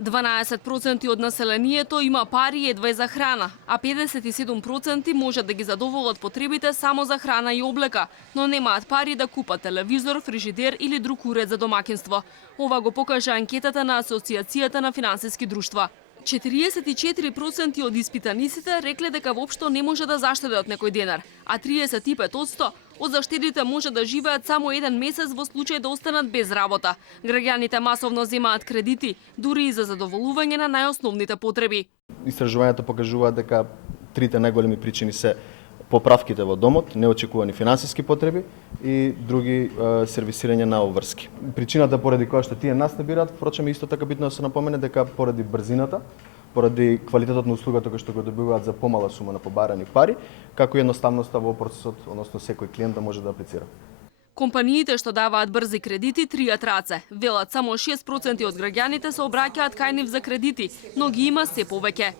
12% од населението има пари едва и за храна, а 57% можат да ги задоволат потребите само за храна и облека, но немаат пари да купат телевизор, фрижидер или друг уред за домакинство. Ова го покажа анкетата на Асоциацијата на финансиски друштва. 44% од испитаниците рекле дека воопшто не може да заштедат некој денар, а 35% од заштедите може да живеат само еден месец во случај да останат без работа. Граѓаните масовно земаат кредити, дури и за задоволување на најосновните потреби. Истражувањата покажуваат дека трите најголеми причини се поправките во домот, неочекувани финансиски потреби и други сервисирање на обврски. Причината поради која што тие нас не бираат, впрочем исто така битно да се напомене дека поради брзината, поради квалитетот на услугата кој што го добиваат за помала сума на побарани пари, како и едноставноста во процесот, односно секој клиент да може да аплицира. Компаниите што даваат брзи кредити тријат раце. Велат само 6% од граѓаните се обраќаат кај нив за кредити, но ги има се повеќе.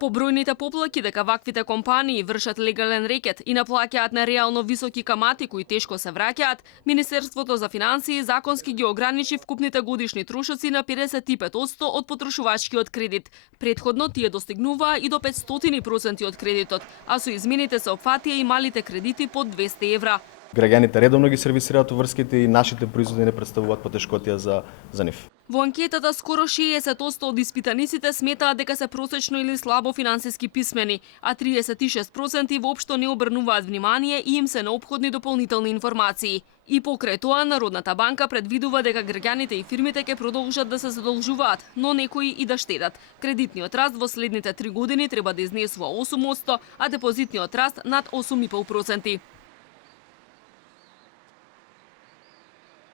Побројните поплаки дека ваквите компании вршат легален рекет и наплаќаат нереално високи камати кои тешко се враќаат, Министерството за финансии законски ги ограничи вкупните годишни трошоци на 55% од потрошувачкиот кредит. Претходно тие достигнуваа и до 500% од кредитот, а со измените се опфатија и малите кредити под 200 евра. Граѓаните редовно ги сервисираат врските и нашите производи не представуваат потешкотија за нив. Во анкетата скоро 60% од испитаниците сметаат дека се просечно или слабо финансиски писмени, а 36% воопшто не обрнуваат внимание и им се неопходни дополнителни информации. И покрај тоа Народната банка предвидува дека граѓаните и фирмите ќе продолжат да се задолжуваат, но некои и да штедат. Кредитниот раст во следните 3 години треба да изнесува 8%, а депозитниот раст над 8,5%.